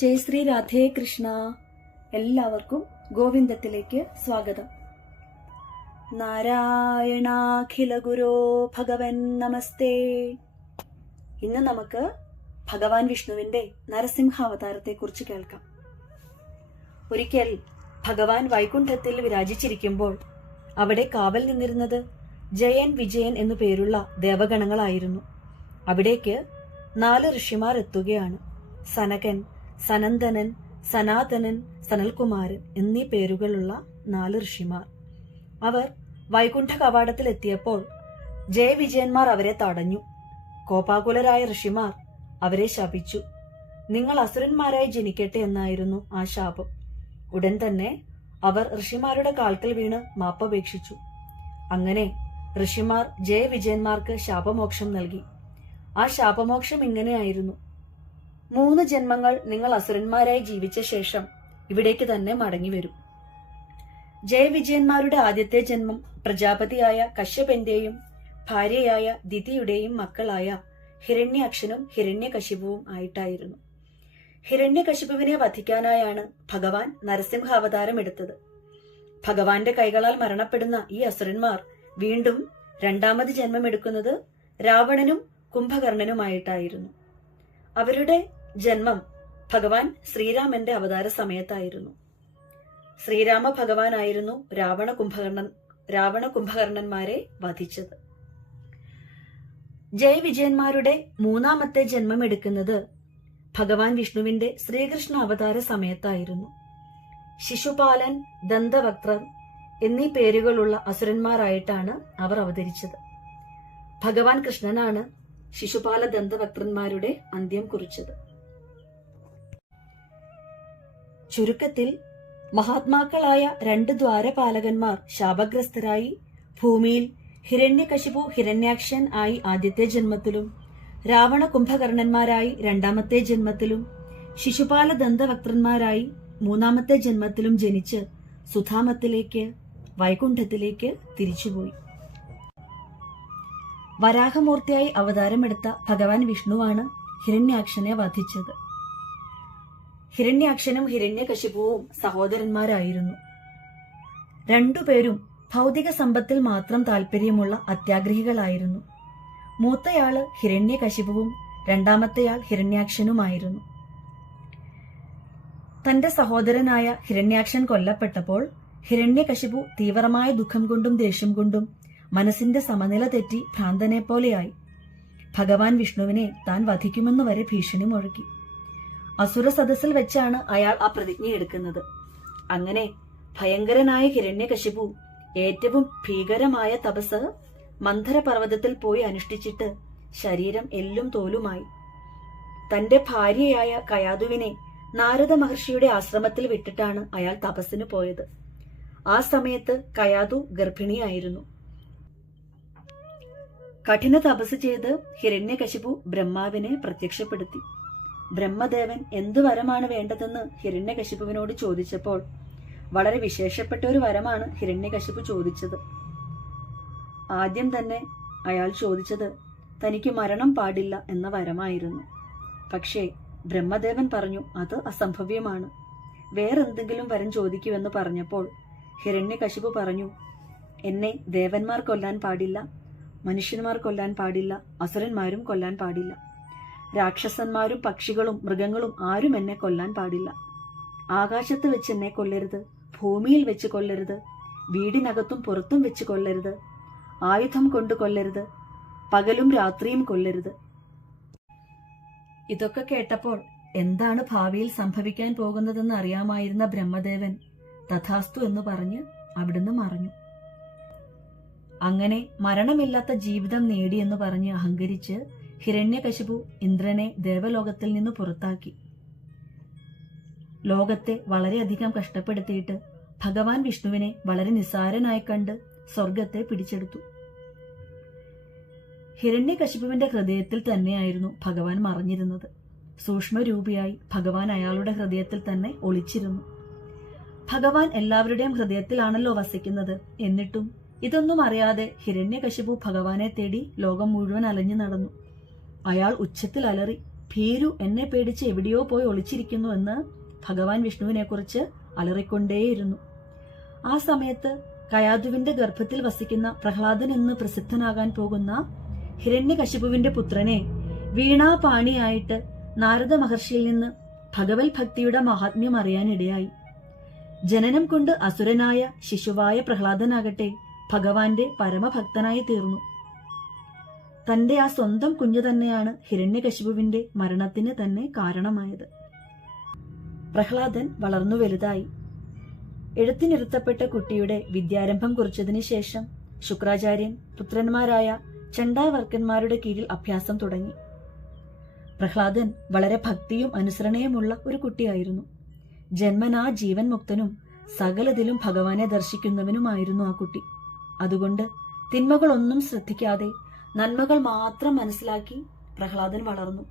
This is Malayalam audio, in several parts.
ജയ് ശ്രീ രാധേ കൃഷ്ണ. എല്ലാവർക്കും ഗോവിന്ദത്തിലേക്ക് സ്വാഗതം. നാരായണാഖില ഗുരോ ഭഗവൻ നമസ്തേ. ഇന്ന് നമുക്ക് ഭഗവാൻ വിഷ്ണുവിന്റെ നരസിംഹാവതാരത്തെ കുറിച്ച് കേൾക്കാം. ഒരിക്കൽ ഭഗവാൻ വൈകുണ്ഠത്തിൽ വിരാജിച്ചിരിക്കുമ്പോൾ അവിടെ കാവൽ നിന്നിരുന്നത് ജയൻ, വിജയൻ എന്നു പേരുള്ള ദേവഗണങ്ങളായിരുന്നു. അവിടേക്ക് 4 ഋഷിമാർ എത്തുകയാണ്. സനകൻ, സനന്ദനൻ, സനാതനൻ, സനൽകുമാരൻ എന്നീ പേരുകളുള്ള 4 ഋഷിമാർ. അവർ വൈകുണ്ഠ കവാടത്തിൽ എത്തിയപ്പോൾ ജയവിജയന്മാർ അവരെ തടഞ്ഞു. കോപാകുലരായ ഋഷിമാർ അവരെ ശപിച്ചു. നിങ്ങൾ അസുരന്മാരായി ജനിക്കട്ടെ എന്നായിരുന്നു ആ ശാപം. ഉടൻ തന്നെ അവർ ഋഷിമാരുടെ കാൽക്കൽ വീണ് മാപ്പപേക്ഷിച്ചു. അങ്ങനെ ഋഷിമാർ ജയവിജയന്മാർക്ക് ശാപമോക്ഷം നൽകി. ആ ശാപമോക്ഷം ഇങ്ങനെയായിരുന്നു: 3 ജന്മങ്ങൾ നിങ്ങൾ അസുരന്മാരായി ജീവിച്ച ശേഷം ഇവിടേക്ക് തന്നെ മടങ്ങി വരും. ജയവിജയന്മാരുടെ ആദ്യത്തെ ജന്മം പ്രജാപതിയായ കശ്യപന്റെയും ഭാര്യയായ ദിതിയുടെയും മക്കളായ ഹിരണ്യാക്ഷനും ഹിരണ്യകശിപുവും ആയിട്ടായിരുന്നു. ഹിരണ്യകശിപുവിനെ വധിക്കാനായാണ് ഭഗവാൻ നരസിംഹാവതാരം എടുത്തത്. ഭഗവാന്റെ കൈകളാൽ മരണപ്പെടുന്ന ഈ അസുരന്മാർ വീണ്ടും 2ാമത് ജന്മമെടുക്കുന്നത് രാവണനും കുംഭകർണനുമായിട്ടായിരുന്നു. അവരുടെ ജന്മം ഭഗവാൻ ശ്രീരാമന്റെ അവതാര സമയത്തായിരുന്നു. ശ്രീരാമ ഭഗവാനായിരുന്നു രാവണ കുംഭകർണന്മാരെ വധിച്ചത്. ജയവിജയന്മാരുടെ 3ാമത്തെ ജന്മം എടുക്കുന്നത് ഭഗവാൻ വിഷ്ണുവിന്റെ ശ്രീകൃഷ്ണ അവതാര സമയത്തായിരുന്നു. ശിശുപാലൻ, ദന്തവക്ത്രർ എന്നീ പേരുകളുള്ള അസുരന്മാരായിട്ടാണ് അവർ അവതരിച്ചത്. ഭഗവാൻ കൃഷ്ണനാണ് ശിശുപാല ദന്തവക്ത്രന്മാരുടെ അന്ത്യം കുറിച്ചത്. ചുരുക്കത്തിൽ മഹാത്മാക്കളായ 2 ദ്വാരപാലകന്മാർ ശാപഗ്രസ്തരായി ഭൂമിയിൽ ഹിരണ്യകശിപു, ഹിരണ്യാക്ഷൻ ആയി ആദ്യത്തെ ജന്മത്തിലും രാവണ കുംഭകർണന്മാരായി 2ാമത്തെ ജന്മത്തിലും ശിശുപാല ദന്തവക്ത്രന്മാരായി 3ാമത്തെ ജന്മത്തിലും ജനിച്ച് സുധാമത്തിലേക്ക്, വൈകുണ്ഠത്തിലേക്ക് തിരിച്ചുപോയി. വരാഹമൂർത്തിയായി അവതാരമെടുത്ത ഭഗവാൻ വിഷ്ണുവാണ് ഹിരണ്യാക്ഷനെ വധിച്ചത്. ഹിരണ്യാക്ഷനും ഹിരണ്യകശിപുവും സഹോദരന്മാരായിരുന്നു. 2 പേരും ഭൗതിക സമ്പത്തിൽ മാത്രം താല്പര്യമുള്ള അത്യാഗ്രഹികളായിരുന്നു. മൂത്തയാള് ഹിരണ്യകശിപുവും 2ാമത്തെയാൾ ഹിരണ്യാക്ഷനുമായിരുന്നു. തന്റെ സഹോദരനായ ഹിരണ്യാക്ഷൻ കൊല്ലപ്പെട്ടപ്പോൾ ഹിരണ്യകശിപു തീവ്രമായ ദുഃഖം കൊണ്ടും ദേഷ്യം കൊണ്ടും മനസ്സിന്റെ സമനില തെറ്റി ഭ്രാന്തനെ പോലെയായി. ഭഗവാൻ വിഷ്ണുവിനെ താൻ വധിക്കുമെന്ന് വരെ ഭീഷണി മുഴക്കി. അസുര സദസ്സിൽ വെച്ചാണ് അയാൾ ആ പ്രതിജ്ഞയെടുക്കുന്നത്. അങ്ങനെ ഭയങ്കരനായ ഹിരണ്യകശിപു ഏറ്റവും ഭീകരമായ തപസ് മന്ധര പർവ്വതത്തിൽ പോയി അനുഷ്ഠിച്ചിട്ട് ശരീരം എല്ലും തോലുമായി. തന്റെ ഭാര്യയായ കയാതുവിനെ നാരദ മഹർഷിയുടെ ആശ്രമത്തിൽ വിട്ടിട്ടാണ് അയാൾ തപസ്സിന് പോയത്. ആ സമയത്ത് കയാതു ഗർഭിണിയായിരുന്നു. കഠിന തപസ് ചെയ്ത് ഹിരണ്യകശിപു ബ്രഹ്മാവിനെ പ്രത്യക്ഷപ്പെടുത്തി. ബ്രഹ്മദേവൻ എന്തു വരമാണ് വേണ്ടതെന്ന് ഹിരണ്യകശിപുവിനോട് ചോദിച്ചപ്പോൾ വളരെ വിശേഷപ്പെട്ട ഒരു വരമാണ് ഹിരണ്യകശിപു ചോദിച്ചത്. ആദ്യം തന്നെ അയാൾ ചോദിച്ചത് തനിക്ക് മരണം പാടില്ല എന്ന വരമായിരുന്നു. പക്ഷേ ബ്രഹ്മദേവൻ പറഞ്ഞു അത് അസംഭവ്യമാണ്, വേറെന്തെങ്കിലും വരം ചോദിക്കുമെന്ന് പറഞ്ഞപ്പോൾ ഹിരണ്യകശിപു പറഞ്ഞു, എന്നെ ദേവന്മാർ കൊല്ലാൻ പാടില്ല, മനുഷ്യന്മാർ കൊല്ലാൻ പാടില്ല, അസുരന്മാരും കൊല്ലാൻ പാടില്ല, രാക്ഷസന്മാരും പക്ഷികളും മൃഗങ്ങളും ആരും എന്നെ കൊല്ലാൻ പാടില്ല. ആകാശത്ത് വെച്ച് എന്നെ കൊല്ലരുത്, ഭൂമിയിൽ വെച്ച് കൊല്ലരുത്, വീടിനകത്തും പുറത്തും വെച്ച് കൊല്ലരുത്, ആയുധം കൊണ്ട് കൊല്ലരുത്, പകലും രാത്രിയും കൊല്ലരുത്. ഇതൊക്കെ കേട്ടപ്പോൾ എന്താണ് ഭാവിയിൽ സംഭവിക്കാൻ പോകുന്നതെന്ന് അറിയാമായിരുന്ന ബ്രഹ്മദേവൻ തഥാസ്തു എന്ന് പറഞ്ഞ് അവിടുന്ന് മറഞ്ഞു. അങ്ങനെ മരണമില്ലാത്ത ജീവിതം നേടിയെന്ന് പറഞ്ഞ് അഹങ്കരിച്ച് ഹിരണ്യകശിപു ഇന്ദ്രനെ ദേവലോകത്തിൽ നിന്ന് പുറത്താക്കി. ലോകത്തെ വളരെയധികം കഷ്ടപ്പെടുത്തിയിട്ട് ഭഗവാൻ വിഷ്ണുവിനെ വളരെ നിസ്സാരനായി കണ്ട് സ്വർഗത്തെ പിടിച്ചെടുത്തു. ഹിരണ്യകശിപുവിന്റെ ഹൃദയത്തിൽ തന്നെയായിരുന്നു ഭഗവാൻ മറഞ്ഞിരുന്നത്. സൂക്ഷ്മരൂപിയായി ഭഗവാൻ അയാളുടെ ഹൃദയത്തിൽ തന്നെ ഒളിച്ചിരുന്നു. ഭഗവാൻ എല്ലാവരുടെയും ഹൃദയത്തിലാണല്ലോ വസിക്കുന്നത്. എന്നിട്ടും ഇതൊന്നും അറിയാതെ ഹിരണ്യകശിപു ഭഗവാനെ തേടി ലോകം മുഴുവൻ അലഞ്ഞു നടന്നു. അയാൾ ഉച്ചത്തിൽ അലറി, ഭീരു എന്നെ പേടിച്ച് എവിടെയോ പോയി ഒളിച്ചിരിക്കുന്നു എന്ന് ഭഗവാൻ വിഷ്ണുവിനെ കുറിച്ച് അലറിക്കൊണ്ടേയിരുന്നു. ആ സമയത്ത് കയാതുവിന്റെ ഗർഭത്തിൽ വസിക്കുന്ന പ്രഹ്ലാദൻ എന്ന് പ്രസിദ്ധനാകാൻ പോകുന്ന ഹിരണ്യകശിപുവിന്റെ പുത്രനെ വീണാപാണിയായിട്ട് നാരദ മഹർഷിയിൽ നിന്ന് ഭഗവത് ഭക്തിയുടെ മഹാത്മ്യം അറിയാനിടയായി. ജനനം കൊണ്ട് അസുരനായ ശിശുവായ പ്രഹ്ലാദനാകട്ടെ ഭഗവാന്റെ പരമഭക്തനായി തീർന്നു. തന്റെ ആ സ്വന്തം കുഞ്ഞു തന്നെയാണ് ഹിരണ്യകശിപുവിന്റെ മരണത്തിന് തന്നെ കാരണമായത്. പ്രഹ്ലാദൻ വളർന്നു വലുതായി. എഴുത്തിനിരുത്തപ്പെട്ട കുട്ടിയുടെ വിദ്യാരംഭം കുറിച്ചതിനു ശേഷം ശുക്രാചാര്യൻ പുത്രന്മാരായ ചണ്ഡാവർക്കന്മാരുടെ കീഴിൽ അഭ്യാസം തുടങ്ങി. പ്രഹ്ലാദൻ വളരെ ഭക്തിയും അനുസരണയുമുള്ള ഒരു കുട്ടിയായിരുന്നു. ജന്മനാ ജീവൻ മുക്തനും സകലതിലും ഭഗവാനെ ദർശിക്കുന്നവനുമായിരുന്നു ആ കുട്ടി. അതുകൊണ്ട് തിന്മകളൊന്നും ശ്രദ്ധിക്കാതെ നന്മകൾ മാത്രം മനസ്സിലാക്കി പ്രഹ്ലാദൻ വളർന്നു.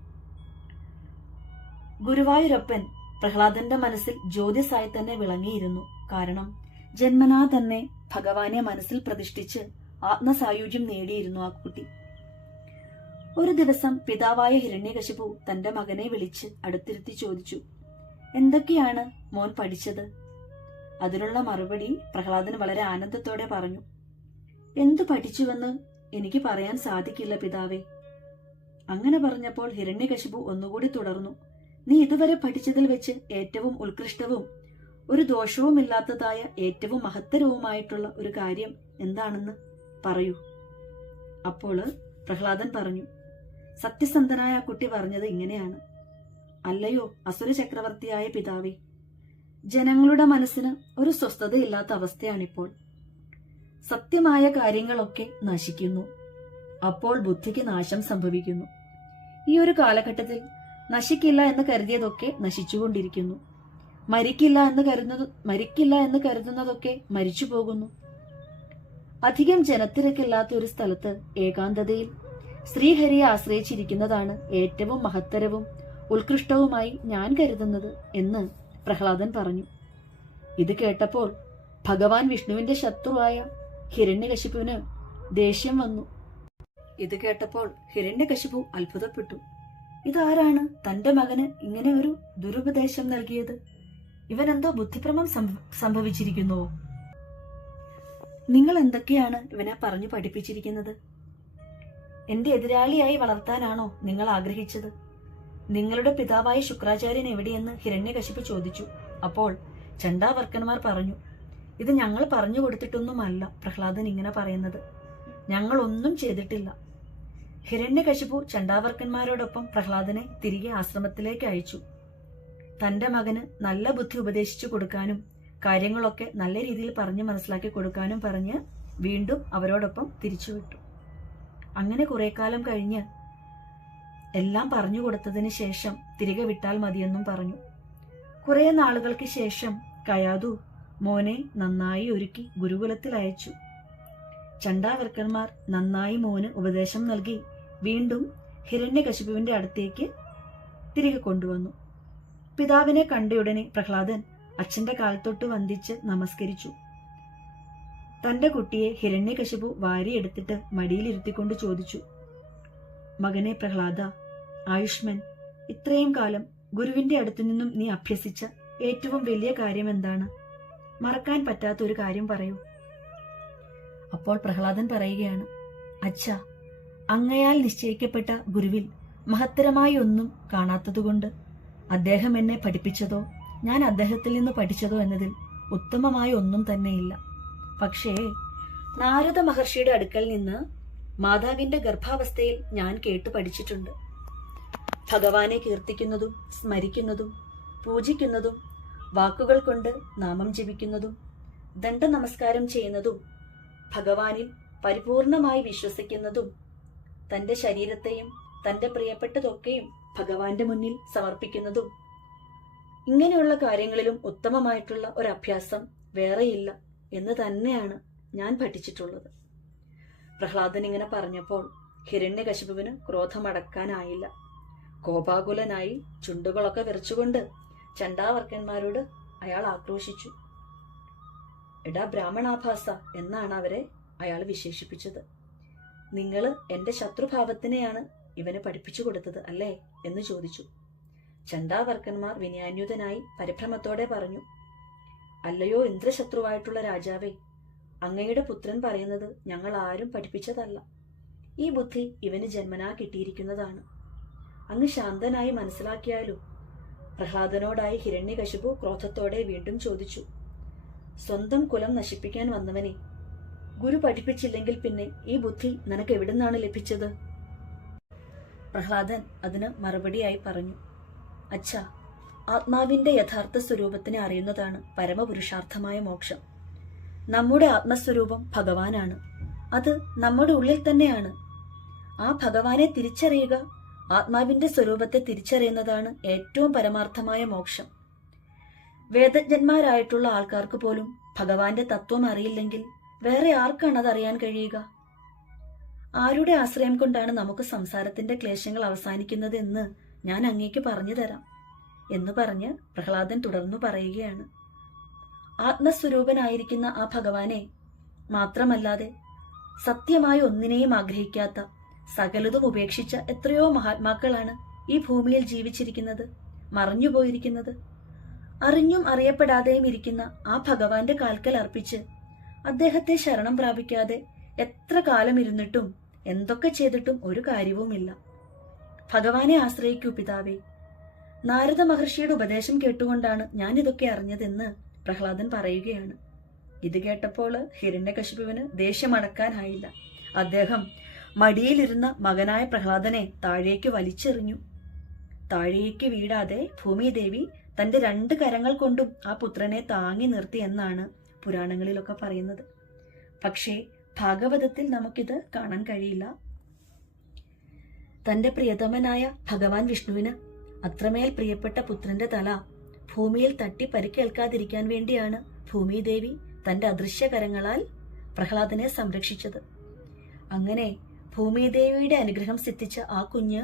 ഗുരുവായൂരപ്പൻ പ്രഹ്ലാദന്റെ മനസ്സിൽ ജ്യോതിസായി തന്നെ വിളങ്ങിയിരുന്നു. കാരണം ജന്മനാ തന്നെ ഭഗവാനെ മനസ്സിൽ പ്രതിഷ്ഠിച്ച് ആത്മസായുജ്യം നേടിയിരുന്നു ആ കുട്ടി. ഒരു ദിവസം പിതാവായ ഹിരണ്യകശിപു തന്റെ മകനെ വിളിച്ച് അടുത്തിരുത്തി ചോദിച്ചു, എന്തൊക്കെയാണ് മോൻ പഠിച്ചത്? അതിനുള്ള മറുപടി പ്രഹ്ലാദൻ വളരെ ആനന്ദത്തോടെ പറഞ്ഞു, എന്തു പഠിച്ചുവെന്ന് എനിക്ക് പറയാൻ സാധിക്കില്ല പിതാവേ. അങ്ങനെ പറഞ്ഞപ്പോൾ ഹിരണ്യകശിപു ഒന്നുകൂടി തുടർന്നു, നീ ഇതുവരെ പഠിച്ചതിൽ വെച്ച് ഏറ്റവും ഉത്കൃഷ്ടവും ഒരു ദോഷവുമില്ലാത്തതായ ഏറ്റവും മഹത്തരവുമായിട്ടുള്ള ഒരു കാര്യം എന്താണെന്ന് പറയൂ. അപ്പോൾ പ്രഹ്ലാദൻ പറഞ്ഞു, സത്യസന്ധനായ ആ കുട്ടി പറഞ്ഞത് ഇങ്ങനെയാണ്, അല്ലയോ അസുര ചക്രവർത്തിയായ പിതാവേ, ജനങ്ങളുടെ മനസ്സിന് ഒരു സ്വസ്ഥതയില്ലാത്ത അവസ്ഥയാണിപ്പോൾ. സത്യമായ കാര്യങ്ങളൊക്കെ നശിക്കുന്നു, അപ്പോൾ ബുദ്ധിക്ക് നാശം സംഭവിക്കുന്നു. ഈ ഒരു കാലഘട്ടത്തിൽ നശിക്കില്ല എന്ന് കരുതിയതൊക്കെ നശിച്ചുകൊണ്ടിരിക്കുന്നു, മരിക്കില്ല എന്ന് കരുതുന്നതൊക്കെ മരിച്ചു പോകുന്നു. അധികം ജനത്തിരക്കില്ലാത്ത ഒരു സ്ഥലത്ത് ഏകാന്തതയിൽ ശ്രീഹരിയെ ആശ്രയിച്ചിരിക്കുന്നതാണ് ഏറ്റവും മഹത്തരവും ഉത്കൃഷ്ടവുമായി ഞാൻ കരുതുന്നത് എന്ന് പ്രഹ്ലാദൻ പറഞ്ഞു. ഇത് കേട്ടപ്പോൾ ഭഗവാൻ വിഷ്ണുവിന്റെ ശത്രുവായ ഹിരണ്യകശിപുവിന് ദേഷ്യം വന്നു. ഇത് കേട്ടപ്പോൾ ഹിരണ്യകശിപു അത്ഭുതപ്പെട്ടു. ഇതാരാണ് തന്റെ മകന് ഇങ്ങനെ ഒരു ദുരുപദേശം നൽകിയത്? ഇവനെന്തോ ബുദ്ധിഭ്രമം സംഭവിച്ചിരിക്കുന്നുവോ? നിങ്ങൾ എന്തൊക്കെയാണ് ഇവനെ പറഞ്ഞു പഠിപ്പിച്ചിരിക്കുന്നത്? എന്റെ എതിരാളിയായി വളർത്താനാണോ നിങ്ങൾ ആഗ്രഹിച്ചത്? നിങ്ങളുടെ പിതാവായ ശുക്രാചാര്യൻ എവിടെയെന്ന് ഹിരണ്യകശിപു ചോദിച്ചു. അപ്പോൾ ചണ്ഡാവർക്കന്മാർ പറഞ്ഞു, ഇത് ഞങ്ങൾ പറഞ്ഞു കൊടുത്തിട്ടൊന്നുമല്ല പ്രഹ്ലാദൻ ഇങ്ങനെ പറയുന്നത്, ഞങ്ങൾ ഒന്നും ചെയ്തിട്ടില്ല. ഹിരണ്യകശിപു ചണ്ഡാവർക്കന്മാരോടൊപ്പം പ്രഹ്ലാദനെ തിരികെ ആശ്രമത്തിലേക്ക് അയച്ചു. തന്റെ മകന് നല്ല ബുദ്ധി ഉപദേശിച്ചു കൊടുക്കാനും കാര്യങ്ങളൊക്കെ നല്ല രീതിയിൽ പറഞ്ഞു മനസ്സിലാക്കി കൊടുക്കാനും പറഞ്ഞ് വീണ്ടും അവരോടൊപ്പം തിരിച്ചുവിട്ടു. അങ്ങനെ കുറെ കാലം കഴിഞ്ഞ് എല്ലാം പറഞ്ഞു കൊടുത്തതിന് ശേഷം തിരികെ വിട്ടാൽ മതിയെന്നും പറഞ്ഞു. കുറെ നാളുകൾക്ക് ശേഷം കയാതു മോനെ നന്നായി ഒരുക്കി ഗുരുകുലത്തിൽ അയച്ചു. ചണ്ഡാവർക്കന്മാർ നന്നായി മോന് ഉപദേശം നൽകി വീണ്ടും ഹിരണ്യകശിപുവിന്റെ അടുത്തേക്ക് തിരികെ കൊണ്ടുവന്നു. പിതാവിനെ കണ്ടയുടനെ പ്രഹ്ലാദൻ അച്ഛന്റെ കാൽത്തൊട്ട് വന്ദിച്ച് നമസ്കരിച്ചു. തന്റെ കുട്ടിയെ ഹിരണ്യകശിപു വാരിയെടുത്തിട്ട് മടിയിലിരുത്തിക്കൊണ്ട് ചോദിച്ചു, മകനെ പ്രഹ്ലാദ, ആയുഷ്മൻ, ഇത്രയും കാലം ഗുരുവിന്റെ അടുത്തു നിന്നും നീ അഭ്യസിച്ച ഏറ്റവും വലിയ കാര്യം എന്താണ്? മറക്കാൻ പറ്റാത്ത ഒരു കാര്യം പറയൂ. അപ്പോൾ പ്രഹ്ലാദൻ പറയുകയാണ്, അച്ഛാ, അങ്ങയാൽ നിശ്ചയിക്കപ്പെട്ട ഗുരുവിൽ മഹത്തരമായി ഒന്നും കാണാത്തതുകൊണ്ട് അദ്ദേഹം എന്നെ പഠിപ്പിച്ചതോ ഞാൻ അദ്ദേഹത്തിൽ നിന്ന് പഠിച്ചതോ എന്നതിൽ ഉത്തമമായ ഒന്നും തന്നെയില്ല. പക്ഷേ നാരദ മഹർഷിയുടെ അടുക്കൽ നിന്ന് മാതാവിന്റെ ഗർഭാവസ്ഥയിൽ ഞാൻ കേട്ടു പഠിച്ചിട്ടുണ്ട്. ഭഗവാനെ കീർത്തിക്കുന്നതും സ്മരിക്കുന്നതും പൂജിക്കുന്നതും വാക്കുകൾ കൊണ്ട് നാമം ജപിക്കുന്നതും ദണ്ഡ നമസ്കാരം ചെയ്യുന്നതും ഭഗവാനിൽ പരിപൂർണമായി വിശ്വസിക്കുന്നതും തന്റെ ശരീരത്തെയും തന്റെ പ്രിയപ്പെട്ടതൊക്കെയും ഭഗവാന്റെ മുന്നിൽ സമർപ്പിക്കുന്നതും ഇങ്ങനെയുള്ള കാര്യങ്ങളിലും ഉത്തമമായിട്ടുള്ള ഒരു അഭ്യാസം വേറെയില്ല എന്ന് തന്നെയാണ് ഞാൻ പഠിച്ചിട്ടുള്ളത്. പ്രഹ്ലാദൻ ഇങ്ങനെ പറഞ്ഞപ്പോൾ ഹിരണ്യകശിപുവിന് ക്രോധമടക്കാനായില്ല. കോപാകുലനായി ചുണ്ടുകളൊക്കെ വിറച്ചുകൊണ്ട് ചണ്ഡാവർക്കന്മാരോട് അയാൾ ആക്രോശിച്ചു. എടാ ബ്രാഹ്മണാഭാസ എന്നാണ് അവരെ അയാൾ വിശേഷിപ്പിച്ചത്. നിങ്ങൾ എന്റെ ശത്രുഭാവത്തിനെയാണ് ഇവന് പഠിപ്പിച്ചു കൊടുത്തത് അല്ലേ എന്ന് ചോദിച്ചു. ചണ്ഡാവർക്കന്മാർ വിനയാന്യുതനായി പരിഭ്രമത്തോടെ പറഞ്ഞു, അല്ലയോ ഇന്ദ്രശത്രുവായിട്ടുള്ള രാജാവേ, അങ്ങയുടെ പുത്രൻ പറയുന്നത് ഞങ്ങൾ ആരും പഠിപ്പിച്ചതല്ല. ഈ ബുദ്ധി ഇവന് ജന്മനാ കിട്ടിയിരിക്കുന്നതാണ്. അങ്ങ് ശാന്തനായി മനസ്സിലാക്കിയാലും. പ്രഹ്ലാദനോടായി ഹിരണ്യകശിപു ക്രോധത്തോടെ വീണ്ടും ചോദിച്ചു, സ്വന്തം കുലം നശിപ്പിക്കാൻ വന്നവനെ ഗുരു പഠിപ്പിച്ചില്ലെങ്കിൽ പിന്നെ ഈ ബുദ്ധി നിനക്ക് എവിടുന്നാണ് ലഭിച്ചത്? പ്രഹ്ലാദൻ അതിന് മറുപടിയായി പറഞ്ഞു, അച്ഛാ, ആത്മാവിന്റെ യഥാർത്ഥ സ്വരൂപത്തിനെ അറിയുന്നതാണ് പരമപുരുഷാർത്ഥമായ മോക്ഷം. നമ്മുടെ ആത്മസ്വരൂപം ഭഗവാനാണ്. അത് നമ്മുടെ ഉള്ളിൽ തന്നെയാണ്. ആ ഭഗവാനെ തിരിച്ചറിയുക, ആത്മാവിന്റെ സ്വരൂപത്തെ തിരിച്ചറിയുന്നതാണ് ഏറ്റവും പരമാർത്ഥമായ മോക്ഷം. വേദജ്ഞന്മാരായിട്ടുള്ള ആൾക്കാർക്ക് പോലും ഭഗവാന്റെ തത്വം അറിയില്ലെങ്കിൽ വേറെ ആർക്കാണ് അതറിയാൻ കഴിയുക? ആരുടെ ആശ്രയം കൊണ്ടാണ് നമുക്ക് സംസാരത്തിന്റെ ക്ലേശങ്ങൾ അവസാനിക്കുന്നത് എന്ന് ഞാൻ അങ്ങേക്ക് പറഞ്ഞു തരാം എന്ന് പറഞ്ഞ് പ്രഹ്ലാദൻ തുടർന്നു പറയുകയാണ്. ആത്മസ്വരൂപനായിരിക്കുന്ന ആ ഭഗവാനെ മാത്രമല്ലാതെ സത്യമായ ഒന്നിനെയും ആഗ്രഹിക്കാത്ത, സകലതും ഉപേക്ഷിച്ച എത്രയോ മഹാത്മാക്കളാണ് ഈ ഭൂമിയിൽ ജീവിച്ചിരിക്കുന്നത്, മറഞ്ഞുപോയിരിക്കുന്നത്. അറിഞ്ഞും അറിയപ്പെടാതെയും ഇരിക്കുന്ന ആ ഭഗവാന്റെ കാൽക്കൽ അർപ്പിച്ച് അദ്ദേഹത്തെ ശരണം പ്രാപിക്കാതെ എത്ര കാലം ഇരുന്നിട്ടും എന്തൊക്കെ ചെയ്തിട്ടും ഒരു കാര്യവുമില്ല. ഭഗവാനെ ആശ്രയിക്കൂ പിതാവേ. നാരദ മഹർഷിയുടെ ഉപദേശം കേട്ടുകൊണ്ടാണ് ഞാൻ ഇതൊക്കെ അറിഞ്ഞതെന്ന് പ്രഹ്ലാദൻ പറയുകയാണ്. ഇത് കേട്ടപ്പോൾ ഹിരണ്യകശിപുവിന് ദേഷ്യമടക്കാനായില്ല. അദ്ദേഹം മടിയിലിരുന്ന മകനായ പ്രഹ്ലാദനെ താഴേക്ക് വലിച്ചെറിഞ്ഞു. താഴേക്ക് വീഴാതെ ഭൂമിദേവി തന്റെ 2 കരങ്ങൾ കൊണ്ടും ആ പുത്രനെ താങ്ങി നിർത്തി എന്നാണ് പുരാണങ്ങളിലൊക്കെ പറയുന്നത്. പക്ഷേ ഭാഗവതത്തിൽ നമുക്കിത് കാണാൻ കഴിയില്ല. തന്റെ പ്രിയതമനായ ഭഗവാൻ വിഷ്ണുവിന് അത്രമേൽ പ്രിയപ്പെട്ട പുത്രന്റെ തല ഭൂമിയിൽ തട്ടി പരിക്കേൽക്കാതിരിക്കാൻ വേണ്ടിയാണ് ഭൂമിദേവി തന്റെ അദൃശ്യകരങ്ങളാൽ പ്രഹ്ലാദനെ സംരക്ഷിച്ചത്. അങ്ങനെ ഭൂമിദേവിയുടെ അനുഗ്രഹം സിദ്ധിച്ച ആ കുഞ്ഞ്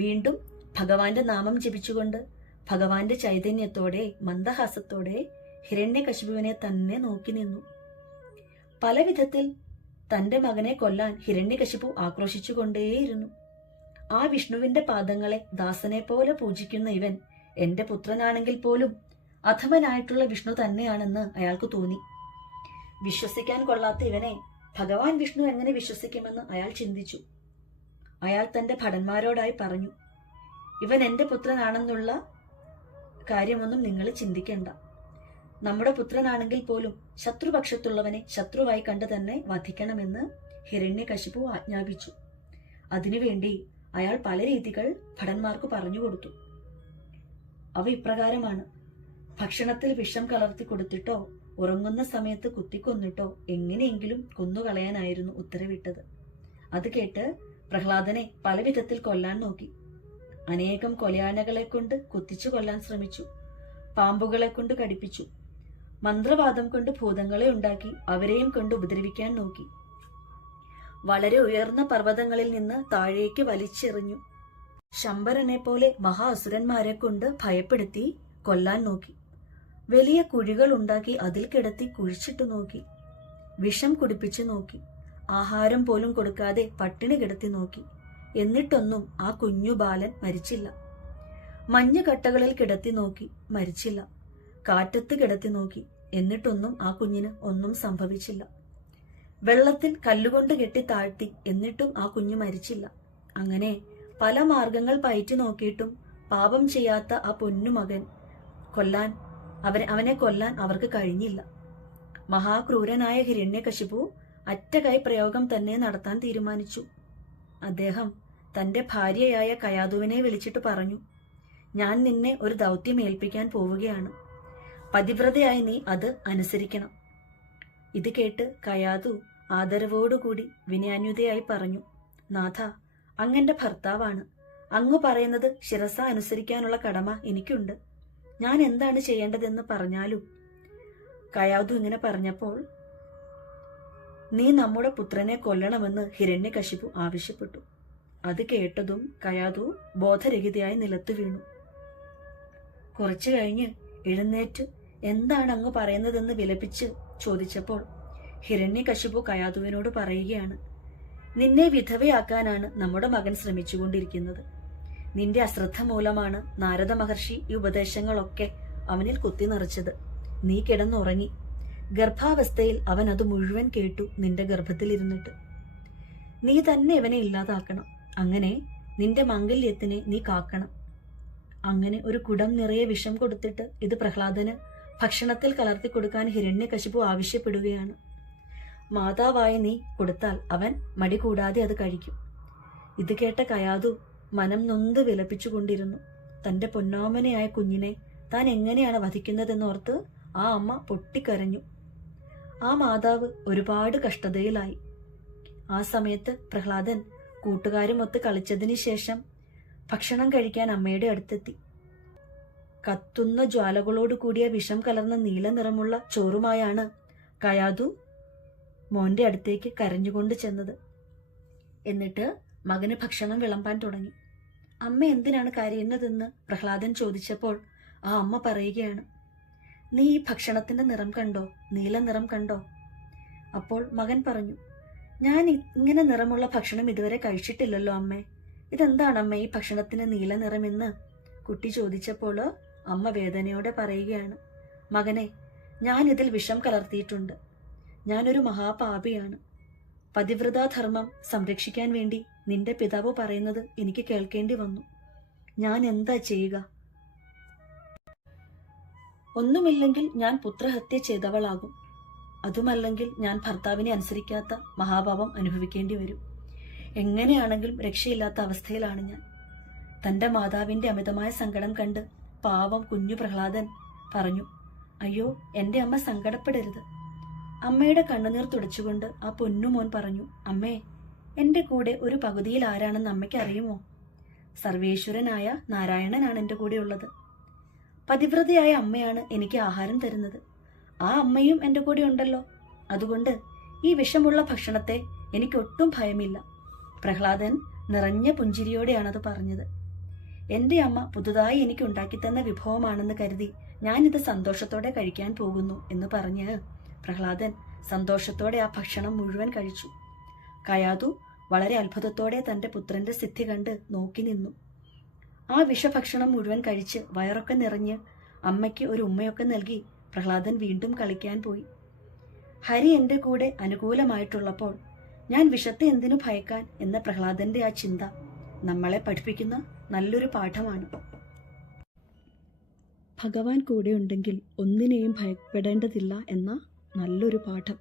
വീണ്ടും ഭഗവാന്റെ നാമം ജപിച്ചുകൊണ്ട് ഭഗവാന്റെ ചൈതന്യത്തോടെ മന്ദഹാസത്തോടെ ഹിരണ്യകശിപുവിനെ തന്നെ നോക്കി നിന്നു. പല വിധത്തിൽ തന്റെ മകനെ കൊല്ലാൻ ഹിരണ്യകശിപു ആക്രോശിച്ചുകൊണ്ടേയിരുന്നു. ആ വിഷ്ണുവിന്റെ പാദങ്ങളെ ദാസനെ പോലെ പൂജിക്കുന്ന ഇവൻ എന്റെ പുത്രനാണെങ്കിൽ പോലും അധമനായിട്ടുള്ള വിഷ്ണു തന്നെയാണെന്ന് അയാൾക്ക് തോന്നി. വിശ്വസിക്കാൻ കൊള്ളാത്ത ഇവനെ ഭഗവാൻ വിഷ്ണു എങ്ങനെ വിശ്വസിക്കുമെന്ന് അയാൾ ചിന്തിച്ചു. അയാൾ തന്റെ ഭടന്മാരോടായി പറഞ്ഞു, ഇവൻ എന്റെ പുത്രനാണെന്നുള്ള കാര്യമൊന്നും നിങ്ങൾ ചിന്തിക്കേണ്ട. നമ്മുടെ പുത്രനാണെങ്കിൽ പോലും ശത്രുപക്ഷത്തുള്ളവനെ ശത്രുവായി കണ്ട് തന്നെ വധിക്കണമെന്ന് ഹിരണ്യകശിപു ആജ്ഞാപിച്ചു. അതിനുവേണ്ടി അയാൾ പല രീതികൾ ഭടന്മാർക്ക് പറഞ്ഞു കൊടുത്തു. അവ ഇപ്രകാരമാണ്: ഭക്ഷണത്തിൽ വിഷം കലർത്തി കൊടുത്തിട്ടോ ഉറങ്ങുന്ന സമയത്ത് കുത്തിക്കൊന്നിട്ടോ എങ്ങനെയെങ്കിലും കൊന്നുകളയാനായിരുന്നു ഉത്തരവിട്ടത്. അത് കേട്ട് പ്രഹ്ലാദനെ പല വിധത്തിൽ കൊല്ലാൻ നോക്കി. അനേകം കൊലയാനകളെ കൊണ്ട് കുത്തിച്ചു കൊല്ലാൻ ശ്രമിച്ചു. പാമ്പുകളെ കൊണ്ട് കടിപ്പിച്ചു. മന്ത്രവാദം കൊണ്ട് ഭൂതങ്ങളെ ഉണ്ടാക്കി അവരെയും കൊണ്ട് ഉപദ്രവിക്കാൻ നോക്കി. വളരെ ഉയർന്ന പർവ്വതങ്ങളിൽ നിന്ന് താഴേക്ക് വലിച്ചെറിഞ്ഞു. ശമ്പരനെ പോലെ മഹാ അസുരന്മാരെ കൊണ്ട് ഭയപ്പെടുത്തി കൊല്ലാൻ നോക്കി. വലിയ കുഴികൾ ഉണ്ടാക്കി അതിൽ കിടത്തി കുഴിച്ചിട്ടു നോക്കി. വിഷം കുടിപ്പിച്ചു നോക്കി. ആഹാരം പോലും കൊടുക്കാതെ പട്ടിണി കിടത്തി നോക്കി. എന്നിട്ടൊന്നും ആ കുഞ്ഞു ബാലൻ മരിച്ചില്ല. മഞ്ഞുകട്ടകളിൽ കിടത്തി നോക്കി, മരിച്ചില്ല. കാറ്റത്ത് കിടത്തി നോക്കി, എന്നിട്ടൊന്നും ആ കുഞ്ഞിന് ഒന്നും സംഭവിച്ചില്ല. വെള്ളത്തിൽ കല്ലുകൊണ്ട് കെട്ടി താഴ്ത്തി, എന്നിട്ടും ആ കുഞ്ഞു മരിച്ചില്ല. അങ്ങനെ പല മാർഗങ്ങൾ പയറ്റി നോക്കിയിട്ടും പാപം ചെയ്യാത്ത ആ പൊന്നുമകൻ അവനെ കൊല്ലാൻ അവർക്ക് കഴിഞ്ഞില്ല. മഹാക്രൂരനായ ഹിരണ്യകശിപു അറ്റകൈ പ്രയോഗം തന്നെ നടത്താൻ തീരുമാനിച്ചു. അദ്ദേഹം തന്റെ ഭാര്യയായ കയാതുവിനെ വിളിച്ചിട്ട് പറഞ്ഞു, ഞാൻ നിന്നെ ഒരു ദൗത്യം ഏൽപ്പിക്കാൻ പോവുകയാണ്. പതിവ്രതയായി നീ അത് അനുസരിക്കണം. ഇത് കേട്ട് കയാതു ആദരവോടുകൂടി വിനയാന്യുതയായി പറഞ്ഞു, നാഥ, അങ്ങെന്റെ ഭർത്താവാണ്. അങ്ങ് പറയുന്നത് ശിരസ അനുസരിക്കാനുള്ള കടമ എനിക്കുണ്ട്. ഞാൻ എന്താണ് ചെയ്യേണ്ടതെന്ന് പറഞ്ഞാലും. കയാതു ഇങ്ങനെ പറഞ്ഞപ്പോൾ, നീ നമ്മുടെ പുത്രനെ കൊല്ലണമെന്ന് ഹിരണ്യകശിപു ആവശ്യപ്പെട്ടു. അത് കേട്ടതും കയാതു ബോധരഹിതയായി നിലത്തു വീണു. കുറച്ചു കഴിഞ്ഞ് എഴുന്നേറ്റ് എന്താണ് അങ്ങ് പറയുന്നതെന്ന് വിലപിച്ച് ചോദിച്ചപ്പോൾ ഹിരണ്യകശിപു കയാതുവിനോട് പറയുകയാണ്, നിന്നെ വിധവയാക്കാനാണ് നമ്മുടെ മകൻ ശ്രമിച്ചുകൊണ്ടിരിക്കുന്നത്. നിന്റെ അശ്രദ്ധ മൂലമാണ് നാരദ മഹർഷി ഈ ഉപദേശങ്ങളൊക്കെ അവനിൽ കുത്തി നിറച്ചത്. നീ കിടന്നുറങ്ങി. ഗർഭാവസ്ഥയിൽ അവൻ അത് മുഴുവൻ കേട്ടു, നിന്റെ ഗർഭത്തിലിരുന്നിട്ട്. നീ തന്നെ ഇവനെ ഇല്ലാതാക്കണം. അങ്ങനെ നിന്റെ മംഗല്യത്തിനെ നീ കാക്കണം. അങ്ങനെ ഒരു കുടം നിറയെ വിഷം കൊടുത്തിട്ട് ഇത് പ്രഹ്ലാദന് ഭക്ഷണത്തിൽ കലർത്തി കൊടുക്കാൻ ഹിരണ്യകശിപു ആവശ്യപ്പെടുകയാണ്. മാതാവായ നീ കൊടുത്താൽ അവൻ മടി കൂടാതെ അത് കഴിക്കും. ഇത് കേട്ട കയാതു മനം നൊന്ത് വിലപിച്ചുകൊണ്ടിരുന്നു. തന്റെ പൊന്നോമനയായ കുഞ്ഞിനെ താൻ എങ്ങനെയാണ് വധിക്കുന്നതെന്നോർത്ത് ആ അമ്മ പൊട്ടിക്കരഞ്ഞു. ആ മാതാവ് ഒരുപാട് കഷ്ടതയിലായി. ആ സമയത്ത് പ്രഹ്ലാദൻ കൂട്ടുകാരുമൊത്ത് കളിച്ചതിന് ശേഷം ഭക്ഷണം കഴിക്കാൻ അമ്മയുടെ അടുത്തെത്തി. കത്തുന്ന ജ്വാലകളോട് കൂടിയ വിഷം കലർന്ന നീല നിറമുള്ള ചോറുമായാണ് കയാതു മോന്റെ അടുത്തേക്ക് കരഞ്ഞുകൊണ്ട് ചെന്നത്. എന്നിട്ട് മകന് ഭക്ഷണം വിളമ്പാൻ തുടങ്ങി. അമ്മ എന്തിനാണ് കരയുന്നതെന്ന് പ്രഹ്ലാദൻ ചോദിച്ചപ്പോൾ ആ അമ്മ പറയുകയാണ്, നീ ഈ ഭക്ഷണത്തിന്റെ നിറം കണ്ടോ? നീല നിറം കണ്ടോ? അപ്പോൾ മകൻ പറഞ്ഞു, ഞാൻ ഇങ്ങനെ നിറമുള്ള ഭക്ഷണം ഇതുവരെ കഴിച്ചിട്ടില്ലല്ലോ അമ്മേ. ഇതെന്താണ് അമ്മ ഈ ഭക്ഷണത്തിന് നീല നിറമെന്ന് കുട്ടി ചോദിച്ചപ്പോൾ അമ്മ വേദനയോടെ പറയുകയാണ്, മകനെ, ഞാൻ ഇതിൽ വിഷം കലർത്തിയിട്ടുണ്ട്. ഞാനൊരു മഹാപാപിയാണ്. പതിവ്രതാധർമ്മം സംരക്ഷിക്കാൻ വേണ്ടി നിന്റെ പിതാവ് പറയുന്നത് എനിക്ക് കേൾക്കേണ്ടി വന്നു. ഞാൻ എന്താ ചെയ്യുക? ഒന്നുമില്ലെങ്കിൽ ഞാൻ പുത്രഹത്യ ചെയ്തവളാകും. അതുമല്ലെങ്കിൽ ഞാൻ ഭർത്താവിനെ അനുസരിക്കാത്ത മഹാപാപം അനുഭവിക്കേണ്ടി വരും. എങ്ങനെയാണെങ്കിലും രക്ഷയില്ലാത്ത അവസ്ഥയിലാണ് ഞാൻ. തന്റെ മാതാവിന്റെ അമിതമായ സങ്കടം കണ്ട് പാവം കുഞ്ഞു പ്രഹ്ലാദൻ പറഞ്ഞു, അയ്യോ, എന്റെ അമ്മ സങ്കടപ്പെടരുത്. അമ്മയുടെ കണ്ണുനീർ തുടച്ചുകൊണ്ട് ആ പൊന്നുമോൻ പറഞ്ഞു, അമ്മേ, എന്റെ കൂടെ ഒരു പകുതിയിൽ ആരാണെന്ന് അമ്മയ്ക്ക് അറിയുമോ? സർവേശ്വരനായ നാരായണനാണ് എന്റെ കൂടെ ഉള്ളത്. പതിവ്രതയായ അമ്മയാണ് എനിക്ക് ആഹാരം തരുന്നത്. ആ അമ്മയും എന്റെ കൂടെ ഉണ്ടല്ലോ. അതുകൊണ്ട് ഈ വിഷമുള്ള ഭക്ഷണത്തെ എനിക്കൊട്ടും ഭയമില്ല. പ്രഹ്ലാദൻ നിറഞ്ഞ പുഞ്ചിരിയോടെയാണത് പറഞ്ഞത്. എന്റെ അമ്മ പുതുതായി എനിക്ക് ഉണ്ടാക്കിത്തന്ന വിഭവമാണെന്ന് കരുതി ഞാനിത് സന്തോഷത്തോടെ കഴിക്കാൻ പോകുന്നു എന്ന് പറഞ്ഞ് പ്രഹ്ലാദൻ സന്തോഷത്തോടെ ആ ഭക്ഷണം മുഴുവൻ കഴിച്ചു. കയാതു വളരെ അത്ഭുതത്തോടെ തന്റെ പുത്രന്റെ സിദ്ധി കണ്ട് നോക്കി നിന്നു. ആ വിഷഭക്ഷണം മുഴുവൻ കഴിച്ച് വയറൊക്കെ നിറഞ്ഞ് അമ്മയ്ക്ക് ഒരു ഉമ്മയൊക്കെ നൽകി പ്രഹ്ലാദൻ വീണ്ടും കളിക്കാൻ പോയി. ഹരി എന്റെ കൂടെ അനുകൂലമായിട്ടുള്ളപ്പോൾ ഞാൻ വിഷത്തെ എന്തിനു ഭയക്കാൻ എന്ന പ്രഹ്ലാദന്റെ ആ ചിന്ത നമ്മളെ പഠിപ്പിക്കുന്ന നല്ലൊരു പാഠമാണ്. ഭഗവാൻ കൂടെ ഉണ്ടെങ്കിൽ ഒന്നിനെയും ഭയപ്പെടേണ്ടതില്ല എന്ന നല്ലൊരു പാഠം.